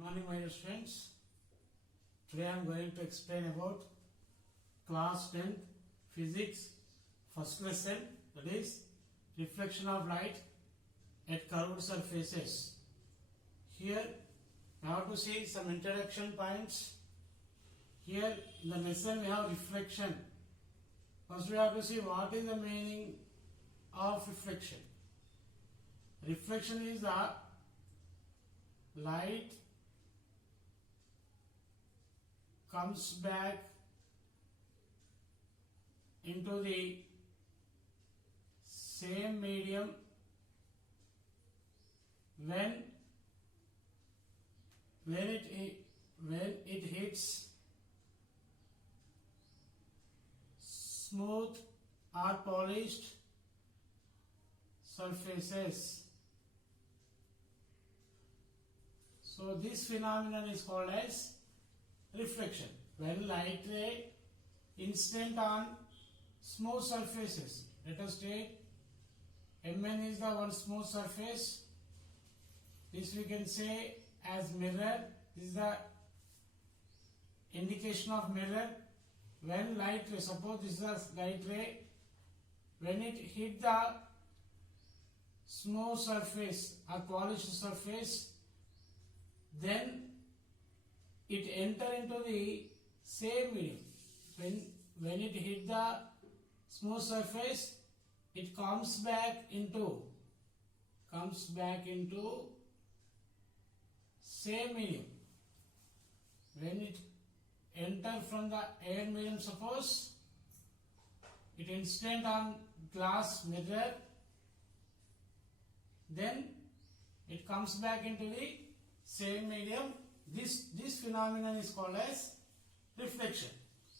Good morning, my dear friends. Today I am going to explain about class 10th physics first lesson, that is reflection of light at curved surfaces. Here we have to see some introduction points. Here in the lesson we have reflection. First we have to see what is the meaning of reflection. Reflection is the light comes back into the same medium when it hits smooth or polished surfaces. So this phenomenon is called as reflection. When light ray incident on smooth surfaces, let us take Mn is the one smooth surface. This we can say as mirror. This is the indication of mirror. When light ray, suppose this is the light ray, when it hit the smooth surface or polished surface, then it enter into the same medium. When it hit the smooth surface, it comes back into same medium. When it enter from the air medium, suppose it incident on glass mirror, then it comes back into the same medium. This phenomenon is called as reflection.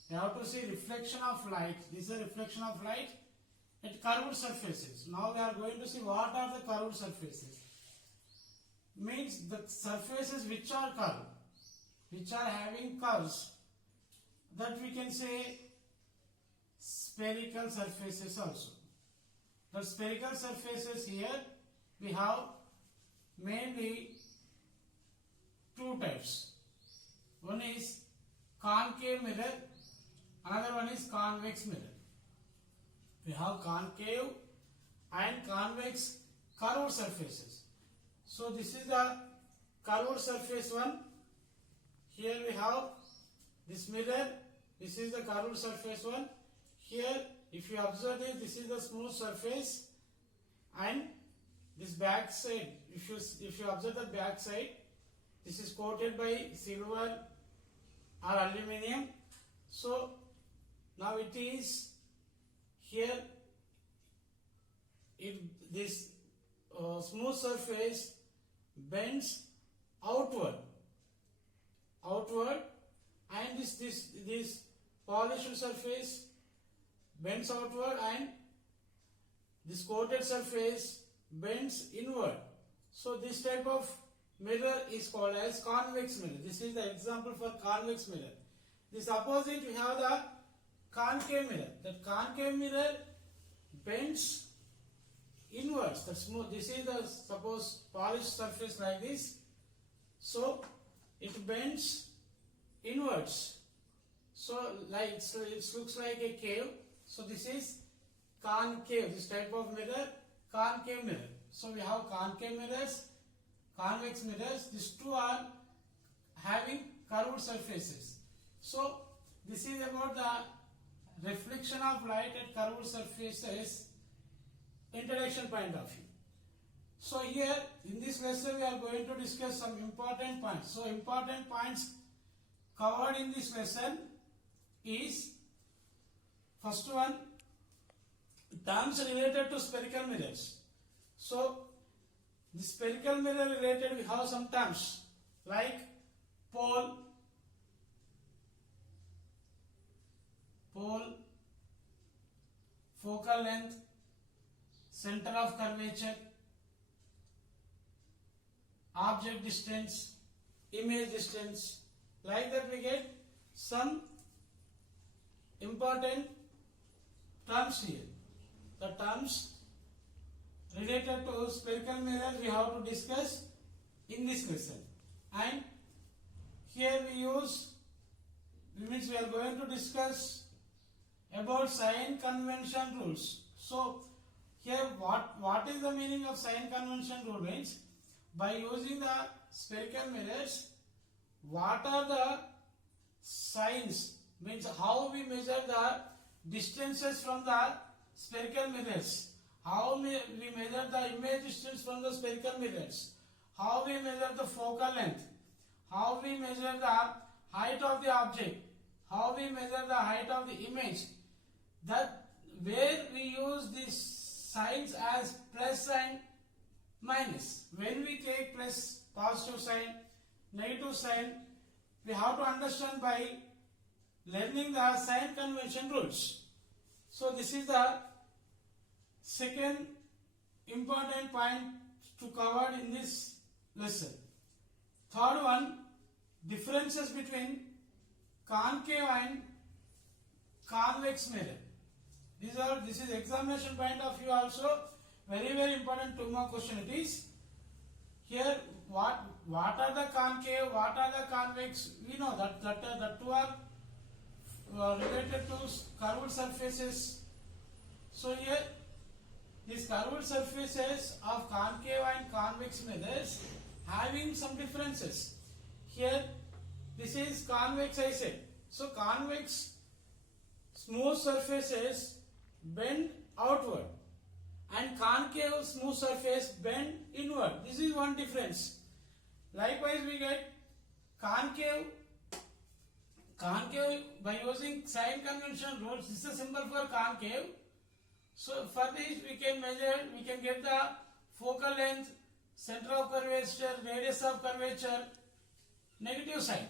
You have to see reflection of light. This is a reflection of light at curved surfaces. Now we are going to see what are the curved surfaces. Means the surfaces which are curved, which are having curves, that we can say spherical surfaces also. The spherical surfaces here we have mainly two types. One is concave mirror, another one is convex mirror. We have concave and convex curved surfaces. So this is the curved surface one. Here we have this mirror. This is the curved surface one. Here, if you observe this is the smooth surface, and this back side, if you observe the back side, this is coated by silver or aluminium. So now it is here. This smooth surface bends outward, and this polished surface bends outward, and this coated surface bends inward. So this type of mirror is called as convex mirror. This is the example for convex mirror. This opposite we have the concave mirror. That concave mirror bends inwards. The smooth. This is the suppose polished surface like this. So it bends inwards. So like it looks like a cave. So this is concave. This type of mirror, concave mirror. So we have concave mirrors, convex mirrors. These two are having curved surfaces. So this is about the reflection of light at curved surfaces introduction point of view. So here in this lesson we are going to discuss some important points. So important points covered in this lesson is first one, terms related to spherical mirrors. So the spherical mirror related we have some terms like pole, focal length, center of curvature, object distance, image distance. Like that we get some important terms here. The terms related to spherical mirror we have to discuss in this lesson. And here we use, means we are going to discuss about sign convention rules. So here what is the meaning of sign convention rule means, by using the spherical mirrors, what are the signs, means how we measure the distances from the spherical mirrors, how we measure the image distance from the spherical mirrors, how we measure the focal length, how we measure the height of the object, how we measure the height of the image, that where we use these signs as plus and minus. When we take plus, positive sign, negative sign, we have to understand by learning the sign convention rules. So this is the second important point to cover in this lesson. Third one, differences between concave and convex mirror. This is examination point of view also, very important 2 more question it is. Here what are the concave, what are the convex, we know that the two are related to curved surfaces. So here these curved surfaces of concave and convex mirrors having some differences. Here this is convex I said. So convex smooth surfaces bend outward and concave smooth surface bend inward. This is one difference. Likewise we get concave by using sign convention rules. This is a symbol for concave. So for this we can measure, we can get the focal length, center of curvature, radius of curvature, negative sign.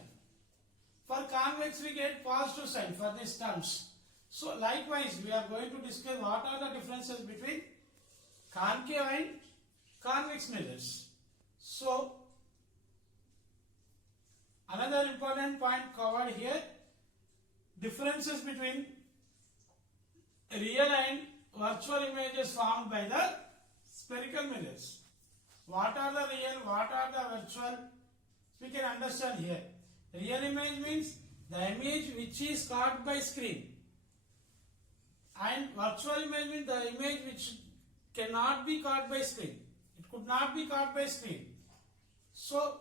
For convex we get positive sign for these terms. So likewise we are going to discuss what are the differences between concave and convex mirrors. So another important point covered here, differences between real and virtual images formed by the spherical mirrors. What are the real, what are the virtual, we can understand here. Real image means the image which is caught by screen, and virtual image means the image which cannot be caught by screen. It could not be caught by screen. So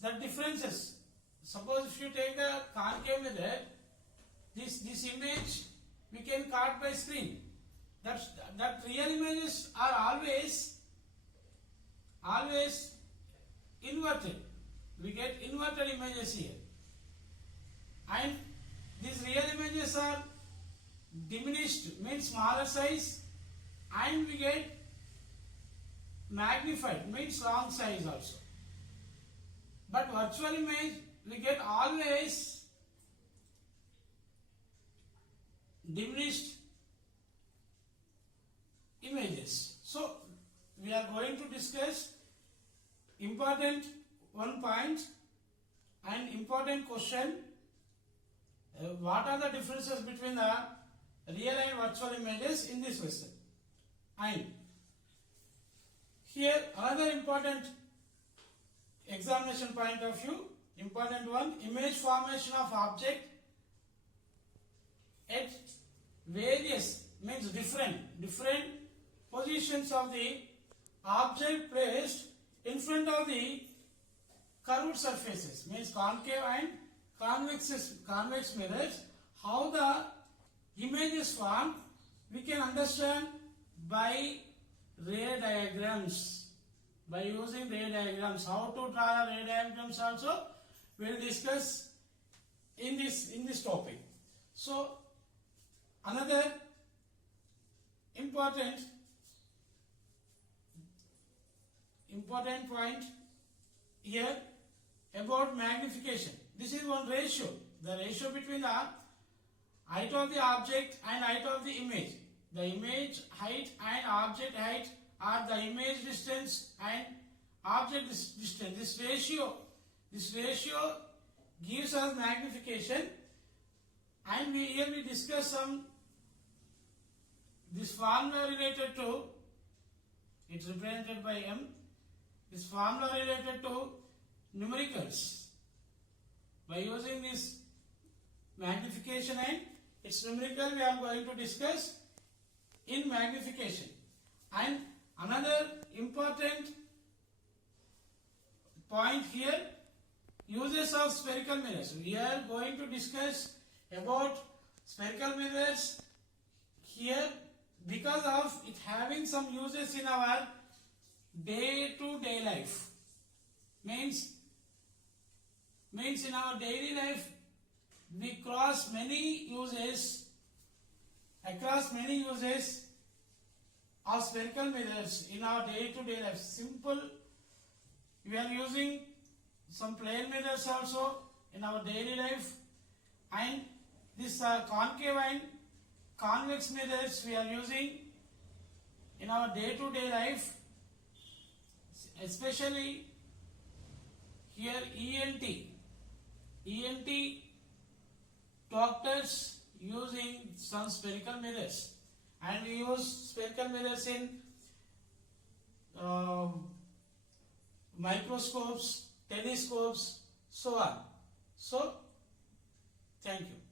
the differences, suppose if you take the concave mirror, this image we can caught by screen. That real images are always inverted. We get inverted images here, and these real images are diminished, means smaller size, and we get magnified, means long size also. But virtual image we get always diminished images. So we are going to discuss important one point and important question. What are the differences between the real and virtual images in this lesson? And here another important examination point of view, important one, image formation of object at various, means different positions of the object placed in front of the curved surfaces, means concave and convex mirrors. How the image is formed we can understand by ray diagrams. By using ray diagrams, how to draw ray diagrams also we will discuss in this topic. So another important point here about magnification. This is one ratio, the ratio between the height of the object and height of the image. The image height and object height are the image distance and object distance. This ratio gives us magnification, and here we discuss this formula related to, it's represented by M, this formula related to numericals. By using this magnification and its numerical, we are going to discuss in magnification. And another important point here, uses of spherical mirrors. We are going to discuss about spherical mirrors here because of it having some uses in our day-to-day life. Means in our daily life we across many uses of spherical mirrors in our day-to-day life. Simple, we are using some plane mirrors also in our daily life, and this concave and convex mirrors we are using in our day-to-day life, especially here ENT doctors using some spherical mirrors, and we use spherical mirrors in microscopes, telescopes, so on. So, thank you.